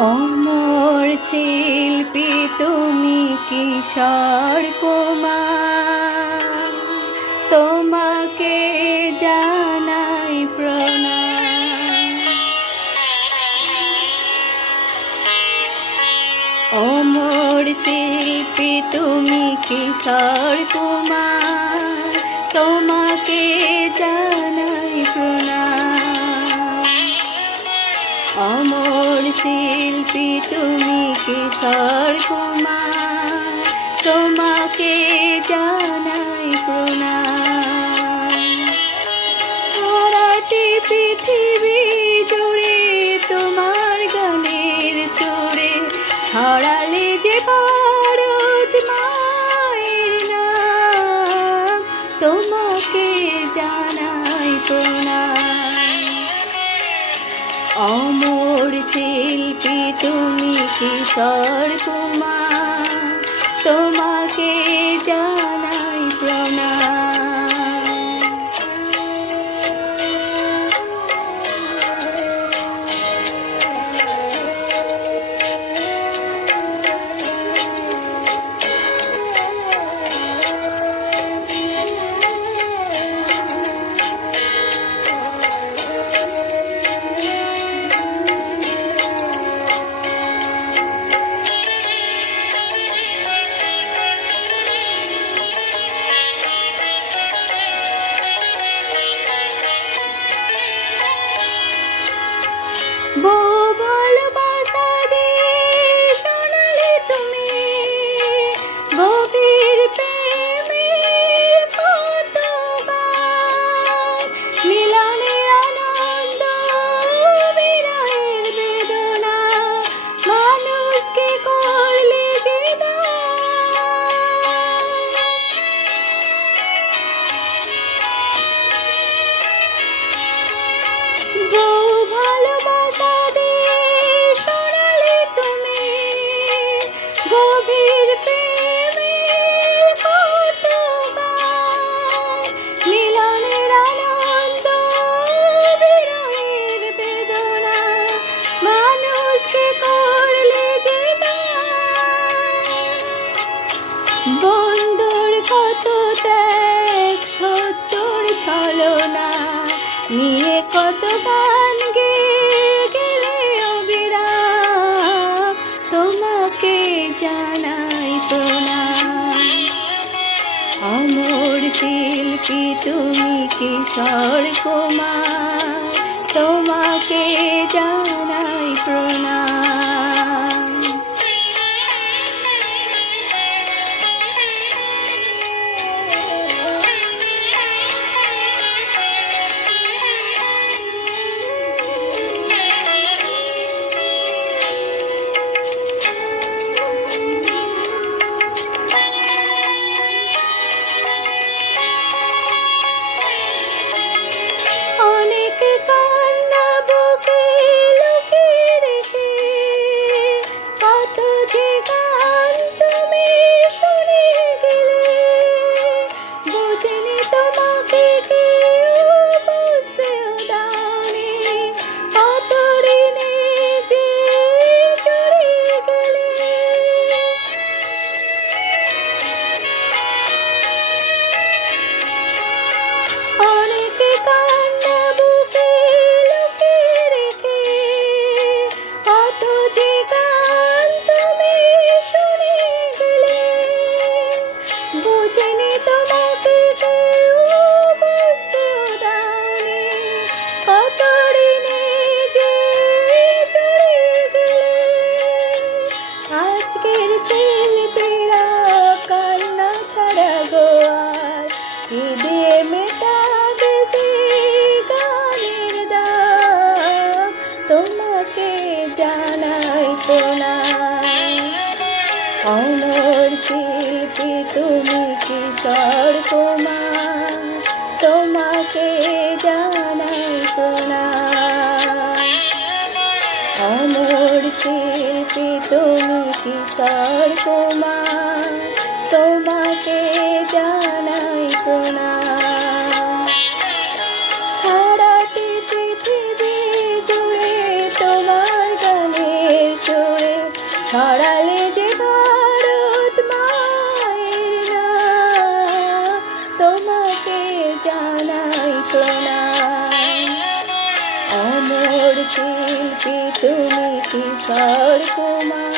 অমর শিল্পী তুমি কিশোর কুমার, তোমাকে জানাই প্রণাম। অমর শিল্পী তুমি কিশোর কুমার, তোমাকে জানাই প্রণাম। অমর শিল্পী তুমি কিশোর কুমার, তোমাকে জানাই প্রণাম। সারাটি পৃথিবী জুড়ে তোমার গানের সুরে ছড়ালে যে ভারত মায়ের নাম, তোমাকে জানাই প্রণাম। অমর শিল্পী তুমি কিশোর কুমার, তোমাকে জানাই প্রণাম। বহু ভালোবাসা দিয়ে শোনালে তুমি গভীর প্রেমের কত গান। মিলনের আনন্দ, বিরহের বেদনা, মানুষকে করলে যে দান। বহু ভালোবাসা গভীর প্রেমের কত গান। মিলনের আনন্দ, বিরহের বেদনা, মানুষকে করলে যে দান। বন্ধুর কত ত্যাগ, সত্যর ছলনা নিয়ে কত গান গেয়ে গেলে অবিরাম, তোমাকে জানাই প্রণাম। অমর শিল্পী তুমি কিশোর কুমার, তোমাকে জানাই প্রণাম। আজকের শিল্পীরা কান্না ছাড়া গোয়ার কি দিয়ে মেটাবে সেই গানের দাম, তোমাকে জানাই প্রণাম। অমর শিল্পী তুমি কিশোর কুমার, তোমাকে জানাই প্রণাম। অমর শিল্পী তুমি কিশোর কুমার, তোমাকে জানাই প্রণাম। সারাটি পৃথিবী জুড়ে তোমার গানের ছড়ালে যে ভারত মায়ের নাম, তোমাকে জানাই প্রণাম। অমর শিল্পী তুমি কিশোর কুমার।